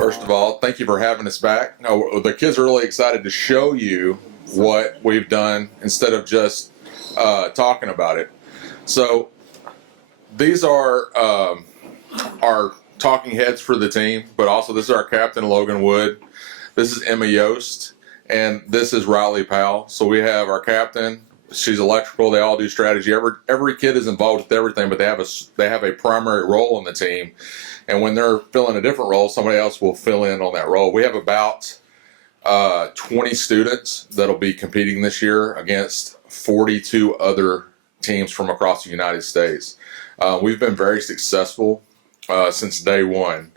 First of all, thank you for having us back. No, the kids are really excited to show you what we've done instead of just talking about it. So these are our talking heads for the team, but also this is our captain, Logan Wood. This is Emma Yost, and this is Riley Powell. So we have our captain. She's electrical. They all do strategy. Every kid is involved with everything, but they have a primary role on the team. And when they're filling a different role, somebody else will fill in on that role. We have about 20 students that'll be competing this year against 42 other teams from across the United States. We've been very successful since day one.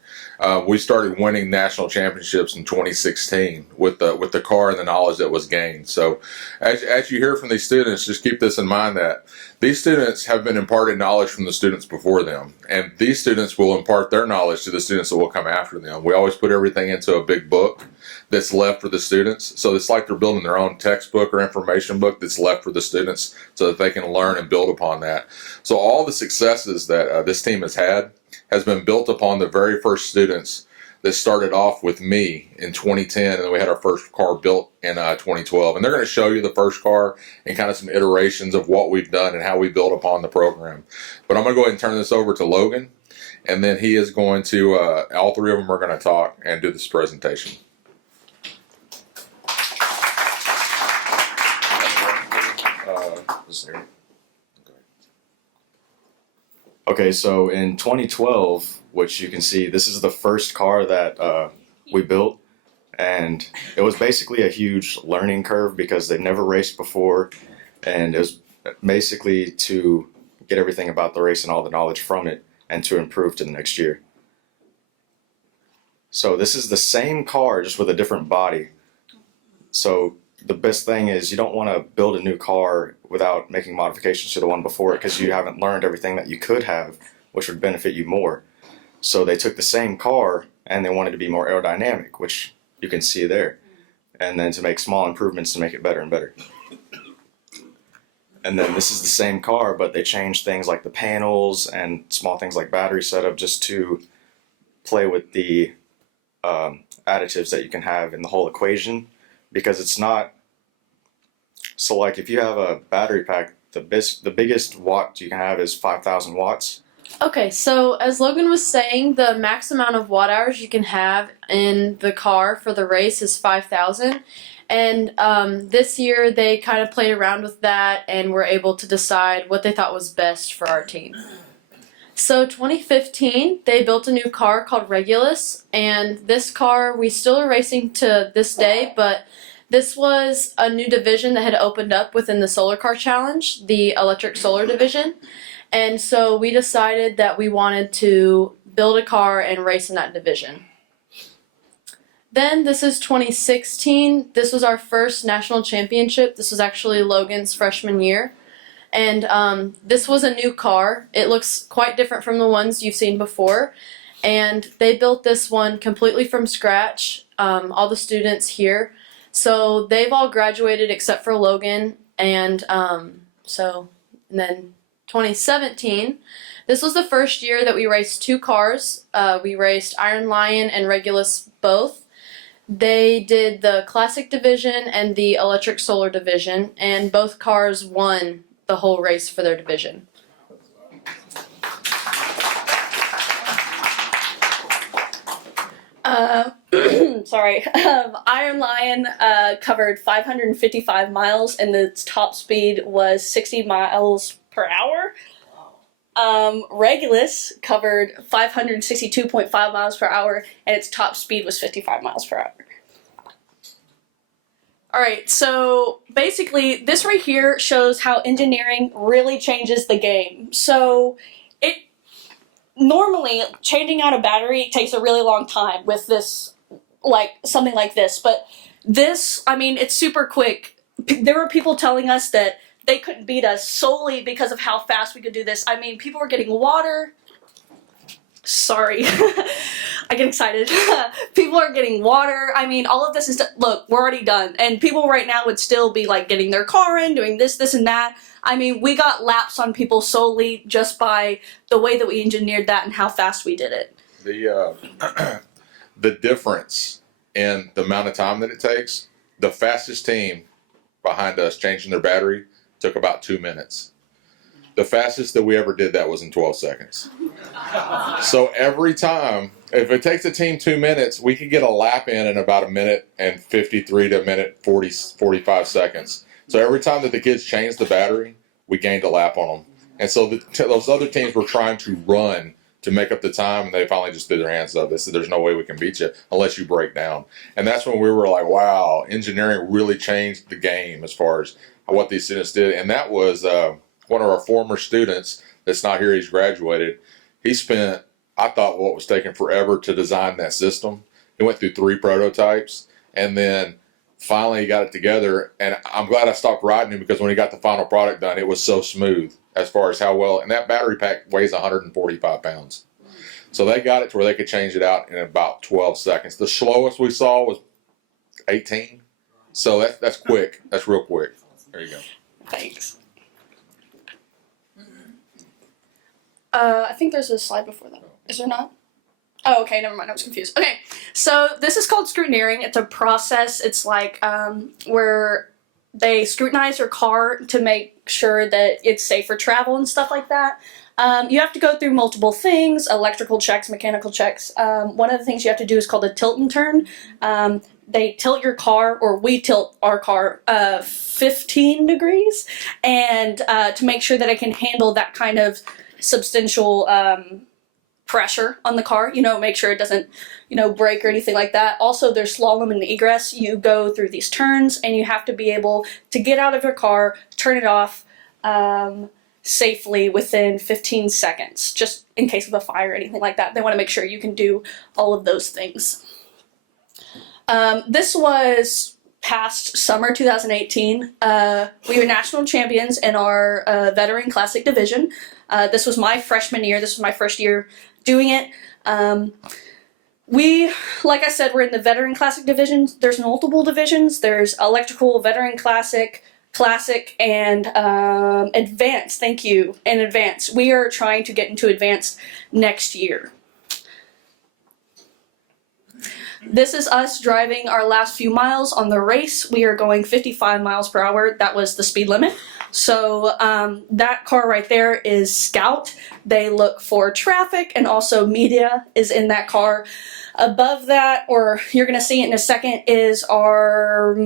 We started winning national championships in 2016 with the car and the knowledge that was gained. So as you hear from these students, just keep this in mind that these students have been imparted knowledge from the students before them, and these students will impart their knowledge to the students that will come after them. We always put everything into a big book that's left for the students. So it's like they're building their own textbook or information book that's left for the students so that they can learn and build upon that. So all the successes that this team has been built upon the very first students that started off with me in 2010, and then we had our first car built in 2012. And they're going to show you the first car and kind of some iterations of what we've done and how we built upon the program. But I'm going to go ahead and turn this over to Logan, and then he is going to, all three of them are going to talk and do this presentation. Okay, so in 2012, which you can see, this is the first car that we built, and it was basically a huge learning curve because they'd never raced before, and it was basically to get everything about the race and all the knowledge from it and to improve to the next year. So this is the same car just with a different body. So the best thing is you don't want to build a new car without making modifications to the one before it because you haven't learned everything that you could have, which would benefit you more. So they took the same car and they wanted to be more aerodynamic, which you can see there, and then to make small improvements to make it better and better. And then this is the same car, but they changed things like the panels and small things like battery setup just to play with the additives that you can have in the whole equation, because it's not, so like if you have a battery pack, the biggest watt you can have is 5,000 watts. Okay, so as Logan was saying, the max amount of watt hours you can have in the car for the race is 5,000. And this year they kind of played around with that and were able to decide what they thought was best for our team. So 2015, they built a new car called Regulus, and this car we still are racing to this day, but this was a new division that had opened up within the Solar Car Challenge, the electric solar division. And so we decided that we wanted to build a car and race in that division. Then this is 2016. This was our first national championship. This was actually Logan's freshman year. And this was a new car. It looks quite different from the ones you've seen before. And they built this one completely from scratch, all the students here. So they've all graduated except for Logan. And then 2017, this was the first year that we raced two cars. We raced Iron Lion and Regulus both. They did the classic division and the electric solar division, and both cars won the whole race for their division. Sorry. Iron Lion covered 555 miles and its top speed was 60 miles per hour. Regulus covered 562.5 miles per hour and its top speed was 55 miles per hour. Alright, so basically this right here shows how engineering really changes the game. So normally changing out a battery takes a really long time with this, like something like this, but this, I mean, it's super quick. There were people telling us that they couldn't beat us solely because of how fast we could do this. I mean, people were getting water. Sorry, I get excited. People are getting water. I mean, all of this is, look, we're already done. And people right now would still be like getting their car in, doing this, this, and that. I mean, we got laps on people solely just by the way that we engineered that and how fast we did it. the difference in the amount of time that it takes, the fastest team behind us changing their battery took about 2 minutes. The fastest that we ever did that was in 12 seconds. So every time, if it takes a team 2 minutes, we could get a lap in about 1:53 to 1:45 seconds. So every time that the kids changed the battery, we gained a lap on them. And so those other teams were trying to run to make up the time, and they finally just threw their hands up. They said, there's no way we can beat you unless you break down. And that's when we were like, wow, engineering really changed the game as far as what these students did. And that was one of our former students that's not here, he's graduated. He spent, I thought, what was taking forever to design that system. He went through 3 prototypes, and then finally he got it together. And I'm glad I stopped riding him, because when he got the final product done, it was so smooth as far as how well, and that battery pack weighs 145 pounds. So they got it to where they could change it out in about 12 seconds. The slowest we saw was 18. So that's quick. That's real quick. There you go. Thanks. I think there's a slide before that. Is there not? Oh, okay, never mind. I was confused. Okay, so this is called scrutineering. It's a process. It's like where they scrutinize your car to make sure that it's safe for travel and stuff like that. You have to go through multiple things, electrical checks, mechanical checks. One of the things you have to do is called a tilt and turn. They tilt your car, or we tilt our car 15 degrees, and to make sure that it can handle that kind of substantial pressure on the car, make sure it doesn't, break or anything like that. Also, there's slalom and egress. You go through these turns, and you have to be able to get out of your car, turn it off safely within 15 seconds, just in case of a fire or anything like that. They want to make sure you can do all of those things. This was past summer 2018. We were national champions in our veteran classic division. This was my freshman year. This was my first year doing it. We, like I said, we're in the veteran classic divisions. There's multiple divisions. There's electrical, veteran classic, and advanced. Thank you. And advanced. We are trying to get into advanced next year. This is us driving our last few miles on the race. We are going 55 miles per hour. That was the speed limit. So that car right there is Scout. They look for traffic, and also media is in that car. Above that, or you're going to see it in a second, is our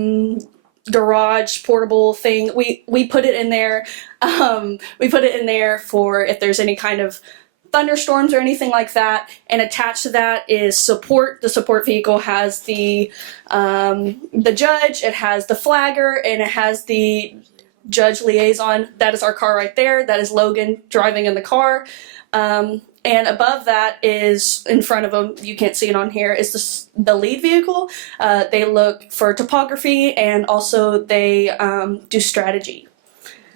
garage portable thing. We put it in there. We put it in there for if there's any kind of thunderstorms or anything like that, and attached to that is support. The support vehicle has the judge, it has the flagger, and it has the judge liaison. That is our car right there. That is Logan driving in the car. And above that is, in front of him, you can't see it on here, is the lead vehicle. They look for topography, and also they do strategy.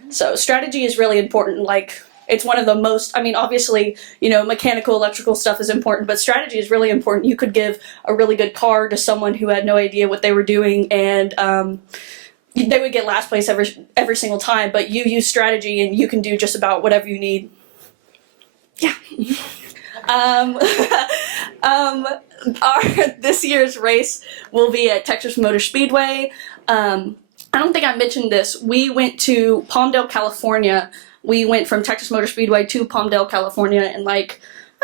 So strategy is really important. Like, it's one of the most, obviously, mechanical, electrical stuff is important, but strategy is really important. You could give a really good car to someone who had no idea what they were doing, and they would get last place every single time, but you use strategy and you can do just about whatever you need. Yeah. This year's race will be at Texas Motor Speedway. I don't think I mentioned this. We went to Palmdale, California. We went from Texas Motor Speedway to Palmdale, California in I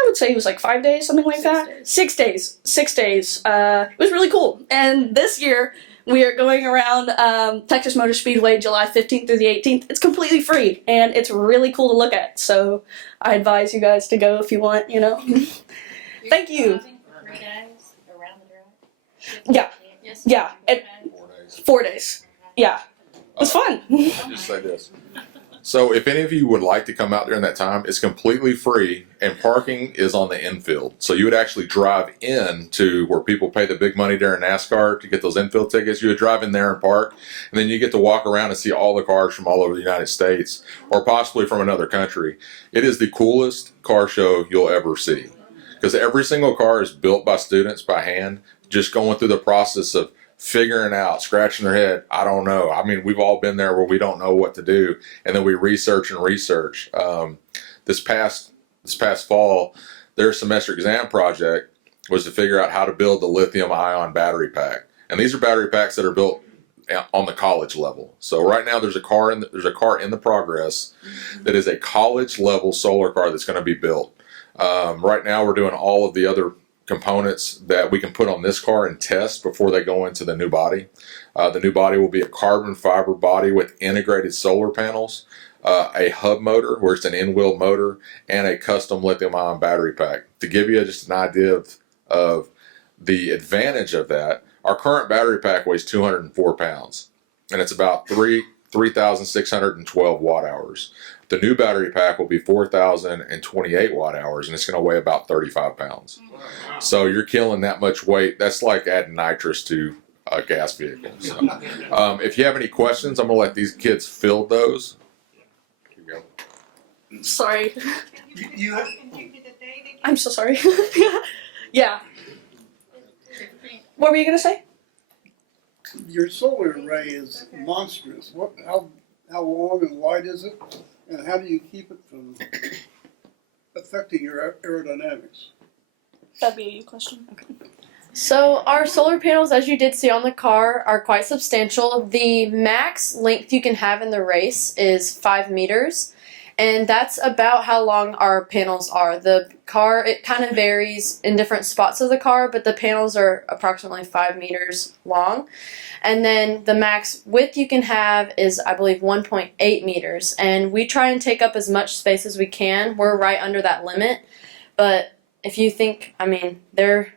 would say it was 5 days, something like that. 6 days. 6 days. It was really cool. And this year, we are going around Texas Motor Speedway July 15th through the 18th. It's completely free, and it's really cool to look at. So I advise you guys to go if you want, Thank you. 3 days around the drive? Yeah. Yes. Yeah. 4 days. 4 days. Yeah. It was fun. Just say this. So if any of you would like to come out during that time, it's completely free, and parking is on the infield. So you would actually drive in to where people pay the big money during NASCAR to get those infield tickets. You would drive in there and park, and then you get to walk around and see all the cars from all over the United States, or possibly from another country. It is the coolest car show you'll ever see, because every single car is built by students by hand, just going through the process of figuring out, scratching their head, I don't know. We've all been there where we don't know what to do, and then we research and research. This past fall, their semester exam project was to figure out how to build the lithium ion battery pack. And these are battery packs that are built on the college level. So right now there's a car in the progress that is a college level solar car that's going to be built. Right now we're doing all of the other components that we can put on this car and test before they go into the new body. The new body will be a carbon fiber body with integrated solar panels, a hub motor where it's an in-wheel motor, and a custom lithium-ion battery pack. To give you just an idea of the advantage of that, our current battery pack weighs 204 pounds, and it's about 3,612 watt hours. The new battery pack will be 4,028 watt hours, and it's going to weigh about 35 pounds. So you're killing that much weight. That's like adding nitrous to a gas vehicle. So, if you have any questions, I'm going to let these kids field those. Here you go. Sorry. You I'm so sorry. Yeah. What were you gonna say? your solar array is monstrous. How long and wide is it, and how do you keep it from affecting your aerodynamics? That'd be a you question. Okay. So our solar panels, as you did see on the car, are quite substantial. The max length you can have in the race is 5 meters, and that's about how long our panels are. The car, it kind of varies in different spots of the car, but the panels are approximately 5 meters long. And then the max width you can have is, I believe, 1.8 meters. And we try and take up as much space as we can. We're right under that limit. But if you think, I mean, they're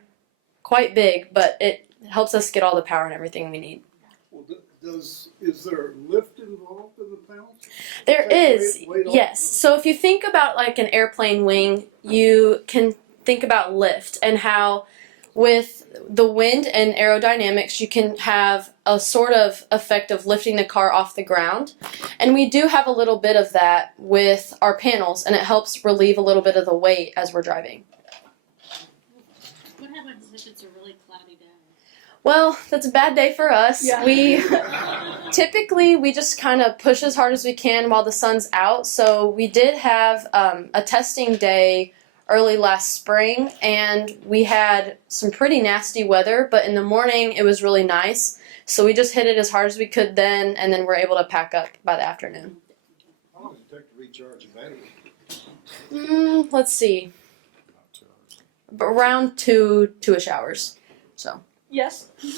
quite big, but it helps us get all the power and everything we need. Well, is there lift involved in the panels? There is, Weight off? yes. So if you think about like an airplane wing, you can think about lift and how with the wind and aerodynamics, you can have a sort of effect of lifting the car off the ground. And we do have a little bit of that with our panels, and it helps relieve a little bit of the weight as we're driving. What happens if it's a really cloudy day? Well, that's a bad day for us. Yeah. We typically just kind of push as hard as we can while the sun's out. So we did have a testing day early last spring, and we had some pretty nasty weather, but in the morning it was really nice. So we just hit it as hard as we could then, and then we're able to pack up by the afternoon. How long does it take to recharge a battery? Let's see. Around two-ish hours. So. Yes. You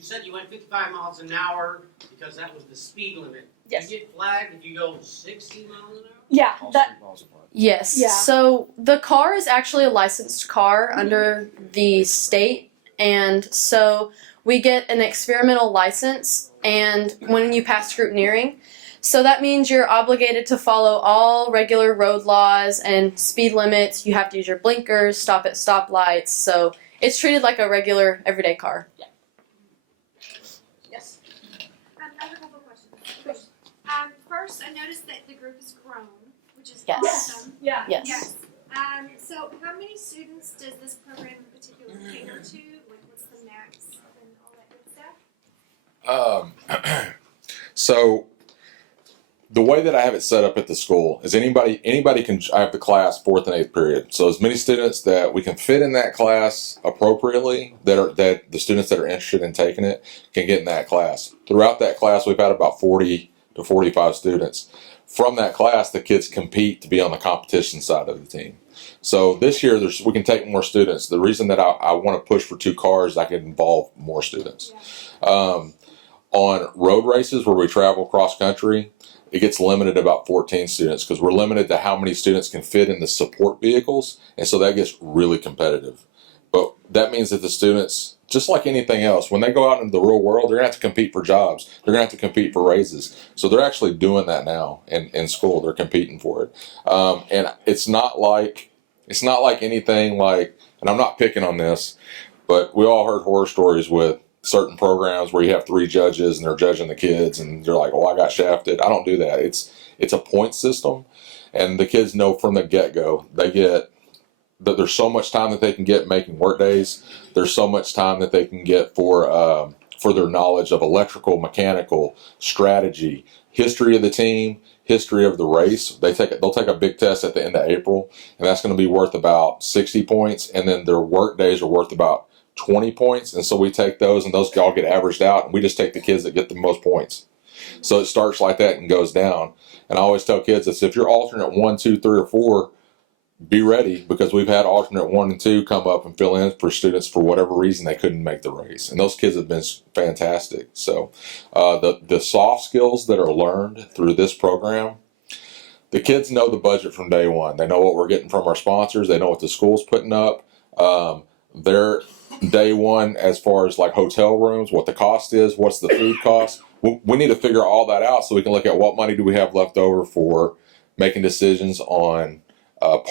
said you went 55 miles an hour because that was the speed limit. Yes. You get flagged if you go 60 miles an hour? Yeah. That. Yes. Yeah. So the car is actually a licensed car under the state, and so we get an experimental license, and when you pass scrutineering, so that means you're obligated to follow all regular road laws and speed limits. You have to use your blinkers, stop at stoplights, so it's treated like a regular everyday car. Yes. I have a couple questions. First, I noticed that the group has grown, which is Yes. awesome. Yeah. Yes. Yes. So how many students does this program in particular cater to? Like, what's the max and all that good stuff? So the way that I have it set up at the school is anybody can. I have the class 4th and 8th period, so as many students that we can fit in that class appropriately, that the students that are interested in taking it can get in that class. Throughout that class, we've had about 40 to 45 students. From that class, the kids compete to be on the competition side of the team. So this year, we can take more students. The reason that I want to push for 2 cars, I can involve more students. On road races where we travel cross country, it gets limited to about 14 students because we're limited to how many students can fit in the support vehicles, and so that gets really competitive. But that means that the students, just like anything else, when they go out into the real world, they're going to have to compete for jobs. They're going to have to compete for raises. So they're actually doing that now in school. They're competing for it. And it's not like anything like, and I'm not picking on this, but we all heard horror stories with certain programs where you have 3 judges and they're judging the kids and you're like, oh, I got shafted. I don't do that. It's a point system, and the kids know from the get-go that there's so much time that they can get making work days. There's so much time that they can get for their knowledge of electrical, mechanical, strategy, history of the team, history of the race. They'll take a big test at the end of April, and that's going to be worth about 60 points, and then their work days are worth about 20 points, and so we take those, and those all get averaged out, and we just take the kids that get the most points. So it starts like that and goes down. And I always tell kids that if you're alternate 1, 2, 3, or 4, be ready, because we've had alternate 1 and 2 come up and fill in for students for whatever reason they couldn't make the race, and those kids have been fantastic. So the soft skills that are learned through this program, the kids know the budget from day one. They know what we're getting from our sponsors. They know what the school's putting up. They're day one as far as like hotel rooms, what the cost is, what's the food cost. We need to figure all that out so we can look at what money do we have left over for making decisions on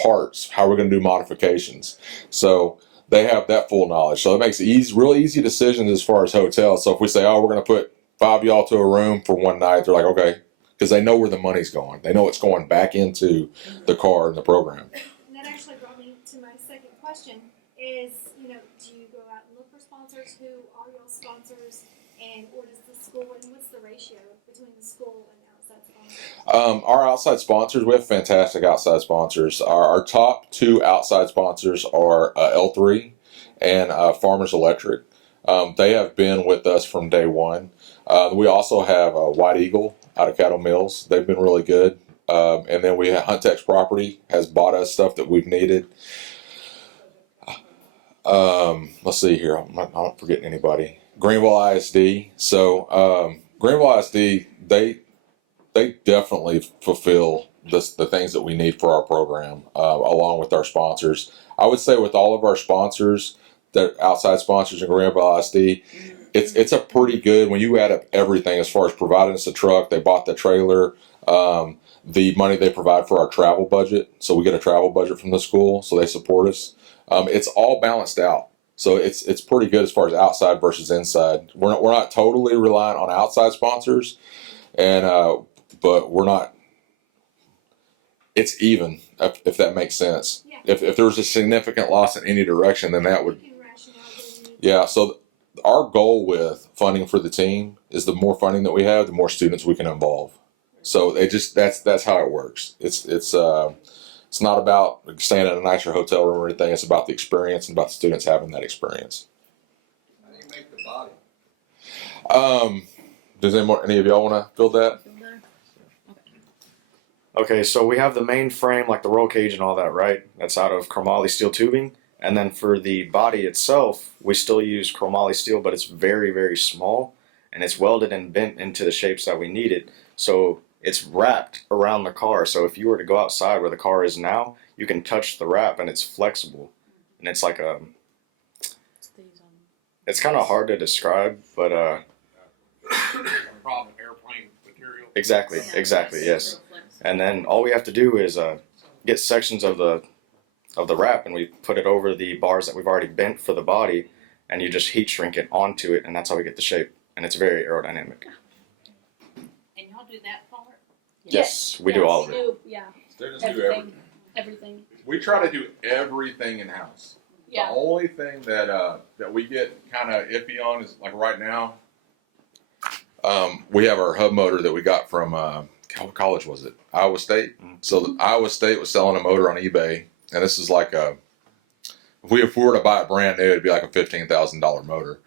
parts, how we're going to do modifications. So they have that full knowledge. So it makes real easy decisions as far as hotels. So if we say, oh, we're going to put 5 of y'all to a room for one night, they're like, okay, because they know where the money's going. They know it's going back into the car and the program. And that actually brought me to my second question is, do you go out and look for sponsors? Who are your sponsors? And or does the school, and what's the ratio between the school and outside sponsors? Our outside sponsors, we have fantastic outside sponsors. Our top 2 outside sponsors are L3 and Farmers Electric. They have been with us from day one. We also have White Eagle out of Cattle Mills. They've been really good. And then we have Huntex Property has bought us stuff that we've needed. Let's see here. I'm not forgetting anybody. Greenville ISD. So Greenville ISD, they definitely fulfill the things that we need for our program, along with our sponsors. I would say with all of our sponsors, that outside sponsors in Greenville ISD, it's a pretty good, when you add up everything as far as providing us a truck, they bought the trailer, the money they provide for our travel budget. So we get a travel budget from the school, so they support us. It's all balanced out. So it's pretty good as far as outside versus inside. We're not totally reliant on outside sponsors, and but we're not. It's even, if that makes sense. Yeah. If there was a significant loss in any direction, then that would. You can ration out what you need. Yeah. So our goal with funding for the team is the more funding that we have, the more students we can involve. So that's how it works. It's not about staying at a nicer hotel room or anything. It's about the experience and about the students having that experience. How do you make the body? Does any of y'all want to fill that? Okay, so we have the main frame, like the roll cage and all that, right? That's out of chromoly steel tubing. And then for the body itself, we still use chromoly steel, but it's very, very small. And it's welded and bent into the shapes that we need it. So it's wrapped around the car. So if you were to go outside where the car is now, you can touch the wrap and it's flexible. And it's like it's kind of hard to describe, but Probably airplane material. exactly, yes. And then all we have to do is get sections of the wrap, and we put it over the bars that we've already bent for the body, and you just heat shrink it onto it, and that's how we get the shape. And it's very aerodynamic. And y'all do that part? Yes, we do all of it. Yeah, Students do everything. Everything. We try to do everything in house. Yeah. The only thing that we get kind of iffy on is like right now. We have our hub motor that we got from what college was it? Iowa State. So Iowa State was selling a motor on eBay, and this is like if we were to buy it brand new, it'd be like a $15,000 motor.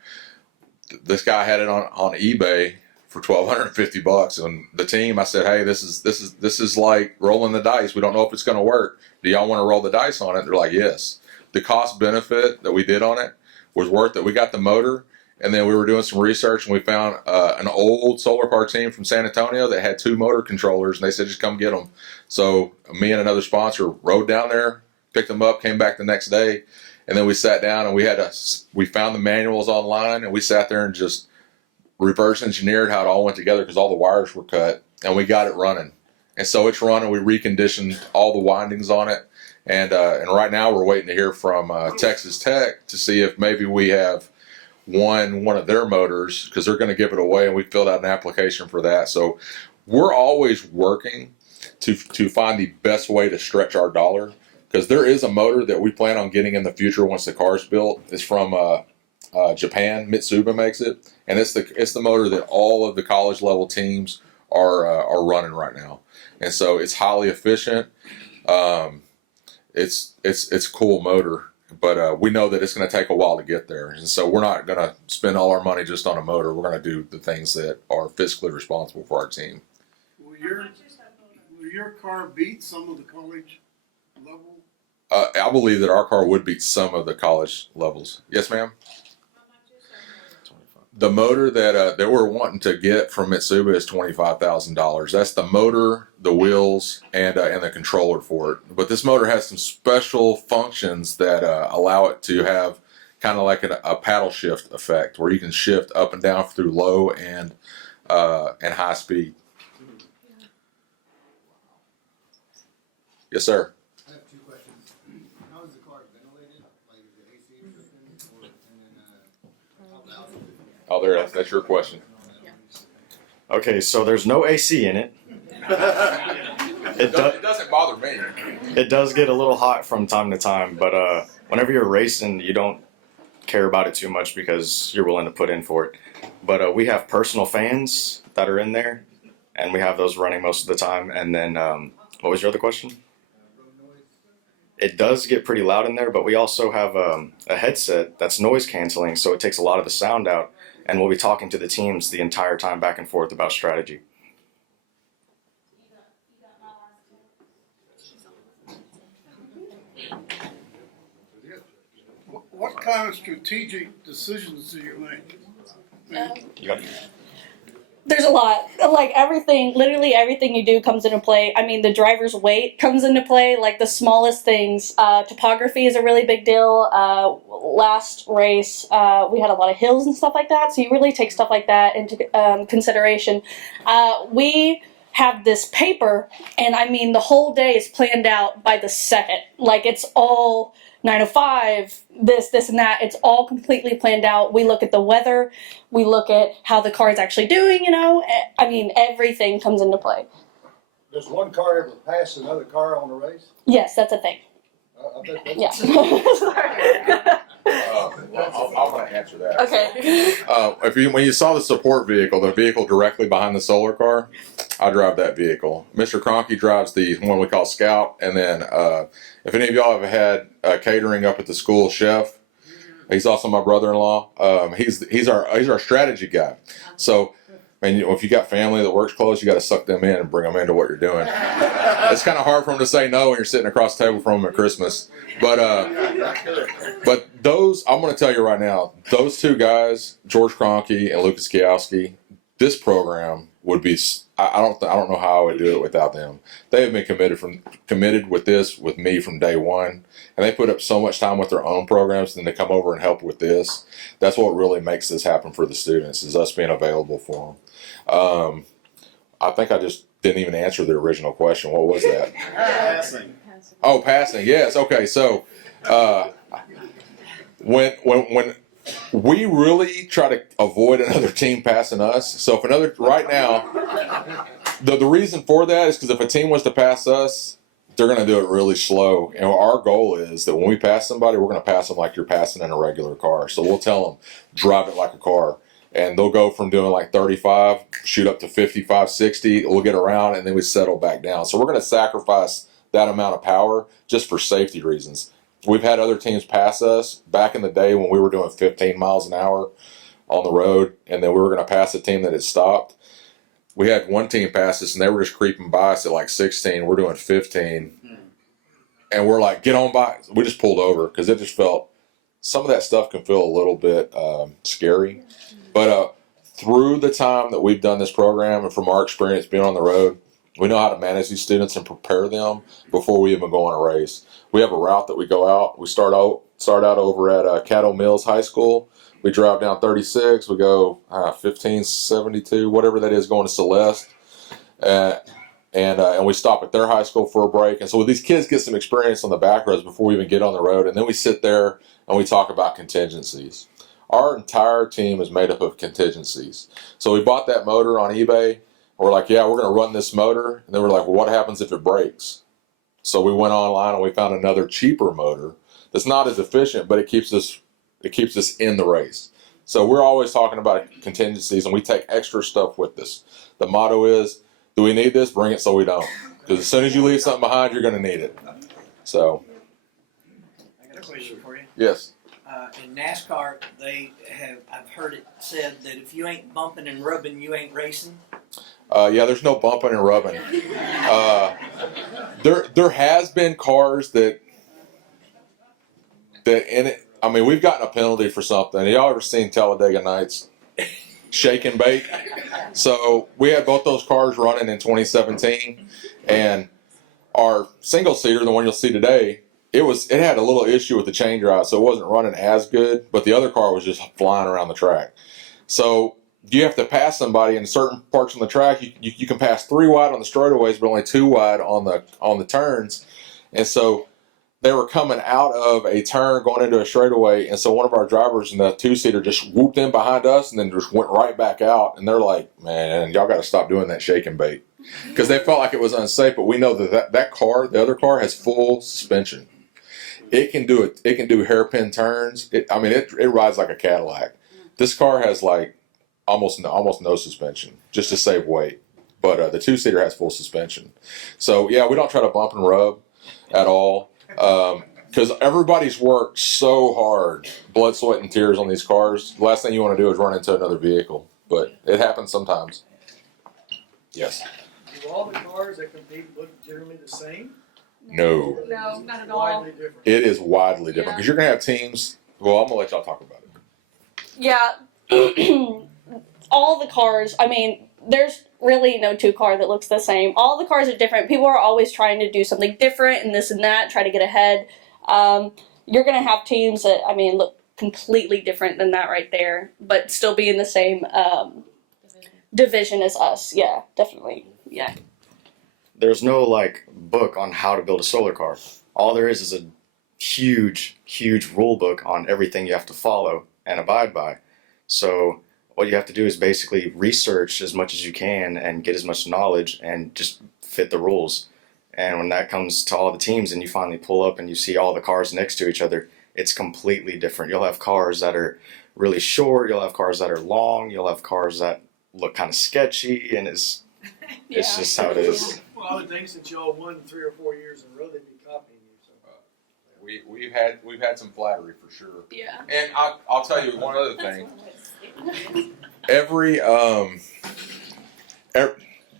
This guy had it on eBay for $1,250, and the team, I said, hey, this is like rolling the dice. We don't know if it's going to work. Do y'all want to roll the dice on it? They're like, yes. The cost benefit that we did on it was worth it. We got the motor, and then we were doing some research, and we found an old solar car team from San Antonio that had 2 motor controllers, and they said just come get them. So me and another sponsor rode down there, picked them up, came back the next day, and then we sat down and we found the manuals online, and we sat there and just reverse engineered how it all went together because all the wires were cut, and we got it running. And so it's running. We reconditioned all the windings on it, and right now we're waiting to hear from Texas Tech to see if maybe we have one of their motors, because they're going to give it away, and we filled out an application for that. So we're always working to find the best way to stretch our dollar, because there is a motor that we plan on getting in the future once the car's built. It's from Japan. Mitsuba makes it, and it's the motor that all of the college level teams are running right now. and so it's highly efficient. It's a cool motor, but we know that it's going to take a while to get there, and so we're not going to spend all our money just on a motor. We're going to do the things that are fiscally responsible for our team. Will your car beat some of the college level? I believe that our car would beat some of the college levels. Yes, ma'am. The motor that we're wanting to get from Mitsubishi is $25,000. That's the motor, the wheels, and the controller for it. But this motor has some special functions that allow it to have kind of like a paddle shift effect, where you can shift up and down through low and high speed. Yes, sir. I have two questions. How is the car ventilated? Like, is the AC tripping, or and then how loud is it? Oh, there. That's your question. Okay, so there's no AC in it. It doesn't bother me. It does get a little hot from time to time, but whenever you're racing, you don't care about it too much because you're willing to put in for it. But we have personal fans that are in there, and we have those running most of the time. And then, what was your other question? It does get pretty loud in there, but we also have a headset that's noise canceling, so it takes a lot of the sound out, and we'll be talking to the teams the entire time back and forth about strategy. What kind of strategic decisions do you make? You got There's a lot. Like everything, literally everything you do comes into play. I mean, the driver's weight comes into play, like the smallest things. Topography is a really big deal. Last race, we had a lot of hills and stuff like that, so you really take stuff like that into consideration. We have this paper, and I mean, the whole day is planned out by the second. Like, it's all 9:05, this, and that. It's all completely planned out. We look at the weather. We look at how the car is actually doing, you know. I mean, everything comes into play. Does one car ever pass another car on a race? Yes, that's a thing. I bet that's Yeah. Well, I'm going to answer that. Okay. When you saw the support vehicle, the vehicle directly behind the solar car, I drive that vehicle. Mr. Cronky drives the one we call Scout, and then if any of y'all have had catering up at the school, Chef, he's also my brother-in-law. He's our strategy guy. So, man, if you got family that works close, you got to suck them in and bring them into what you're doing. It's kind of hard for them to say no when you're sitting across the table from them at Christmas. But those, I'm going to tell you right now, those two guys, George Cronky and Lucas Kiowski, this program would be. I don't know how I would do it without them. They have been committed with me from day one, and they put up so much time with their own programs, and to come over and help with this. That's what really makes this happen for the students, is us being available for them. I think I just didn't even answer the original question. What was that? passing. Oh, passing. Yes. Okay. So, when we really try to avoid another team passing us. So if right now, the reason for that is because if a team was to pass us, they're going to do it really slow. And our goal is that when we pass somebody, we're going to pass them like you're passing in a regular car. So we'll tell them, drive it like a car. And they'll go from doing like 35, shoot up to 55, 60. We'll get around, and then we settle back down. So we're going to sacrifice that amount of power just for safety reasons. We've had other teams pass us back in the day when we were doing 15 miles an hour on the road, and then we were going to pass a team that had stopped. We had one team pass us, and they were just creeping by us at like 16. We're doing 15. And we're like, get on by. We just pulled over because it just felt, some of that stuff can feel a little bit scary. But through the time that we've done this program, and from our experience being on the road, we know how to manage these students and prepare them before we even go on a race. We have a route that we go out. We start out over at Caddo Mills High School. We drive down 36. We go 1572, whatever that is, going to Celeste. And we stop at their high school for a break. And so these kids get some experience on the back roads before we even get on the road. And then we sit there and we talk about contingencies. Our entire team is made up of contingencies. So we bought that motor on eBay. And we're like, yeah, we're going to run this motor. And then we're like, well, what happens if it breaks? So we went online and we found another cheaper motor that's not as efficient, but it keeps us in the race. So we're always talking about contingencies, and we take extra stuff with us. The motto is, Do we need this? Bring it so we don't. Because as soon as you leave something behind, you're going to need it. So, I got a question for you. yes. In NASCAR, I've heard it said that if you ain't bumping and rubbing, you ain't racing. Yeah, there's no bumping and rubbing. There has been cars that in it. I mean, we've gotten a penalty for something. Y'all ever seen Talladega Nights? Shake and bake. So we had both those cars running in 2017, and our single seater, the one you'll see today, it had a little issue with the chain drive, so it wasn't running as good. But the other car was just flying around the track. So you have to pass somebody in certain parts on the track. You can pass 3 wide on the straightaways, but only 2 wide on the turns. And so they were coming out of a turn going into a straightaway, and so one of our drivers in the 2-seater just whooped in behind us and then just went right back out. And they're like, "Man, y'all got to stop doing that shake and bake," because they felt like it was unsafe. But we know that car, the other car, has full suspension. It can do it. It can do hairpin turns. It rides like a Cadillac. This car has like almost no suspension, just to save weight. But the 2-seater has full suspension. So yeah, we don't try to bump and rub at all. Because everybody's worked so hard, blood, sweat, and tears on these cars. The last thing you want to do is run into another vehicle, but it happens sometimes. Yes. Do all the cars that compete look generally the same? No. No, not at all. Widely different. It is widely different because you're gonna have teams. Well, I'm gonna let y'all talk about it. Yeah. All the cars, I mean, there's really no 2 car that looks the same. All the cars are different. People are always trying to do something different and this and that, try to get ahead. You're going to have teams that, I mean, look completely different than that right there, but still be in the same division as us. Yeah, definitely. Yeah. There's no like book on how to build a solar car. All there is a huge rule book on everything you have to follow and abide by. So what you have to do is basically research as much as you can and get as much knowledge and just fit the rules. And when that comes to all the teams and you finally pull up and you see all the cars next to each other, it's completely different. You'll have cars that are really short, you'll have cars that are long, you'll have cars that look kind of sketchy, and it's just how it is. Well, I would think since y'all won 3 or 4 years in a row, they'd be copying you. So. We've had some flattery for sure. Yeah. And I'll tell you one other thing.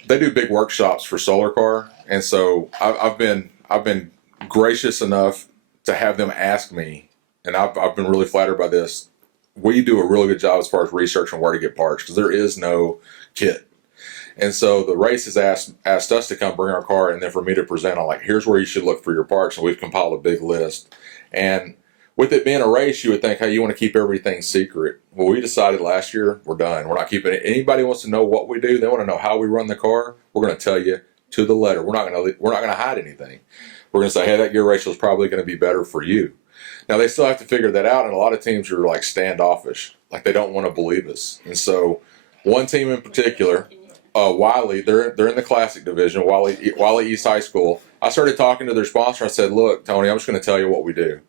They do big workshops for solar car, and so I've been gracious enough to have them ask me, and I've been really flattered by this. We do a really good job as far as researching where to get parts because there is no kit. And so the race has asked us to come bring our car, and then for me to present on like, here's where you should look for your parts. And we've compiled a big list. And with it being a race, you would think, hey, you want to keep everything secret. Well, we decided last year, we're done. We're not keeping it. Anybody wants to know what we do, they want to know how we run the car, we're going to tell you to the letter. We're not going to hide anything. We're going to say, hey, that gear ratio is probably going to be better for you. Now, they still have to figure that out, and a lot of teams are like standoffish. Like they don't want to believe us. And so one team in particular, Wiley, they're in the classic division, Wiley East High School. I started talking to their sponsor. I said, look, Tony, I'm just going to tell you what we do.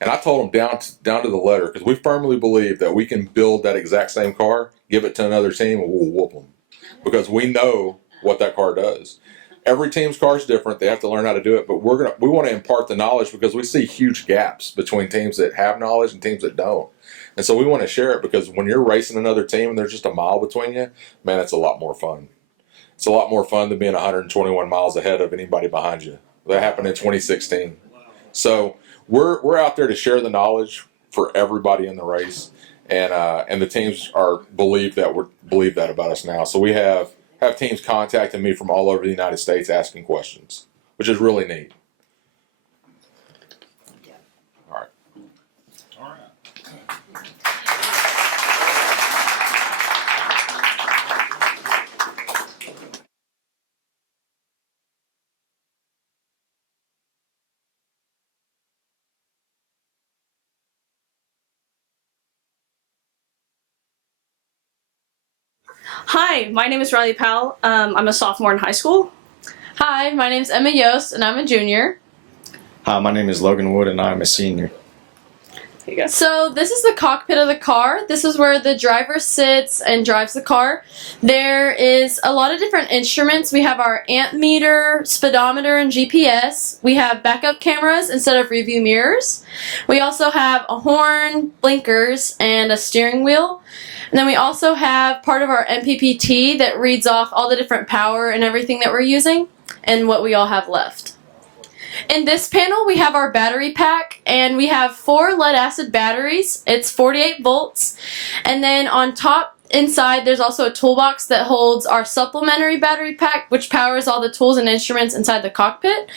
And I told them down to the letter, because we firmly believe that we can build that exact same car, give it to another team, and we'll whoop them. Because we know what that car does. Every team's car is different. They have to learn how to do it. But we want to impart the knowledge because we see huge gaps between teams that have knowledge and teams that don't. And so we want to share it because when you're racing another team and there's just a mile between you, man, it's a lot more fun. It's a lot more fun than being 121 miles ahead of anybody behind you. That happened in 2016. So we're out there to share the knowledge for everybody in the race, and the teams believe that about us now. So we have teams contacting me from all over the United States asking questions, which is really neat. All right. All right. Hi, my name is Riley Powell. I'm a sophomore in high school. Hi, my name's Emma Yost, and I'm a junior. Hi, my name is Logan Wood, and I'm a senior. Here you go. So this is the cockpit of the car. This is where the driver sits and drives the car. There is a lot of different instruments. We have our amp meter, speedometer, and GPS. We have backup cameras instead of review mirrors. We also have a horn, blinkers, and a steering wheel. And then we also have part of our MPPT that reads off all the different power and everything that we're using and what we all have left. In this panel, we have our battery pack, and we have 4 lead-acid batteries. It's 48 volts. And then on top, inside, there's also a toolbox that holds our supplementary battery pack, which powers all the tools and instruments inside the cockpit.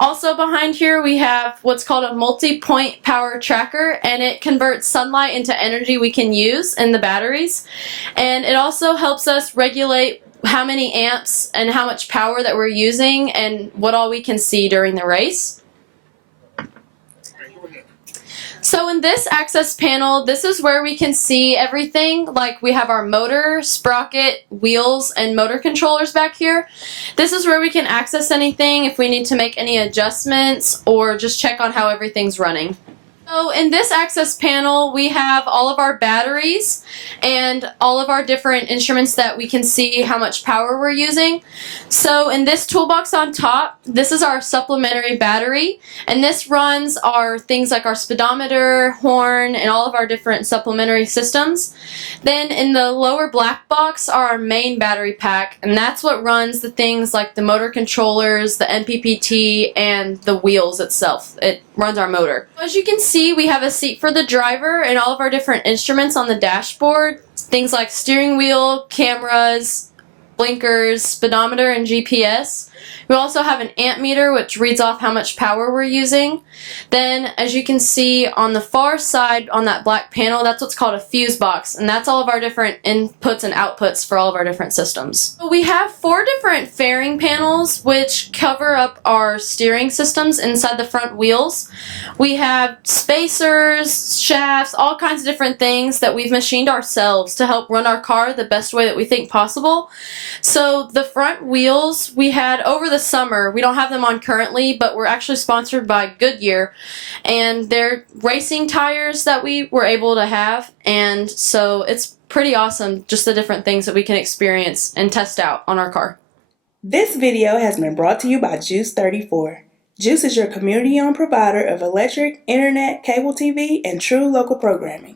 Also behind here, we have what's called a multi-point power tracker, and it converts sunlight into energy we can use in the batteries. And it also helps us regulate how many amps and how much power that we're using and what all we can see during the race. So in this access panel, this is where we can see everything. Like we have our motor, sprocket, wheels, and motor controllers back here. This is where we can access anything if we need to make any adjustments or just check on how everything's running. So in this access panel, we have all of our batteries and all of our different instruments that we can see how much power we're using. So in this toolbox on top, this is our supplementary battery, and this runs our things like our speedometer, horn, and all of our different supplementary systems. Then in the lower black box are our main battery pack, and that's what runs the things like the motor controllers, the MPPT, and the wheels itself. It runs our motor. As you can see, we have a seat for the driver and all of our different instruments on the dashboard. Things like steering wheel, cameras, blinkers, speedometer, and GPS. We also have an amp meter, which reads off how much power we're using. Then, as you can see on the far side on that black panel, that's what's called a fuse box, and that's all of our different inputs and outputs for all of our different systems. So we have 4 different fairing panels, which cover up our steering systems inside the front wheels. We have spacers, shafts, all kinds of different things that we've machined ourselves to help run our car the best way that we think possible. So the front wheels we had over the summer, we don't have them on currently, but we're actually sponsored by Goodyear, and they're racing tires that we were able to have, and so it's pretty awesome just the different things that we can experience and test out on our car. This video has been brought to you by GEUS 34. GEUS is your community-owned provider of electric, internet, cable TV, and true local programming.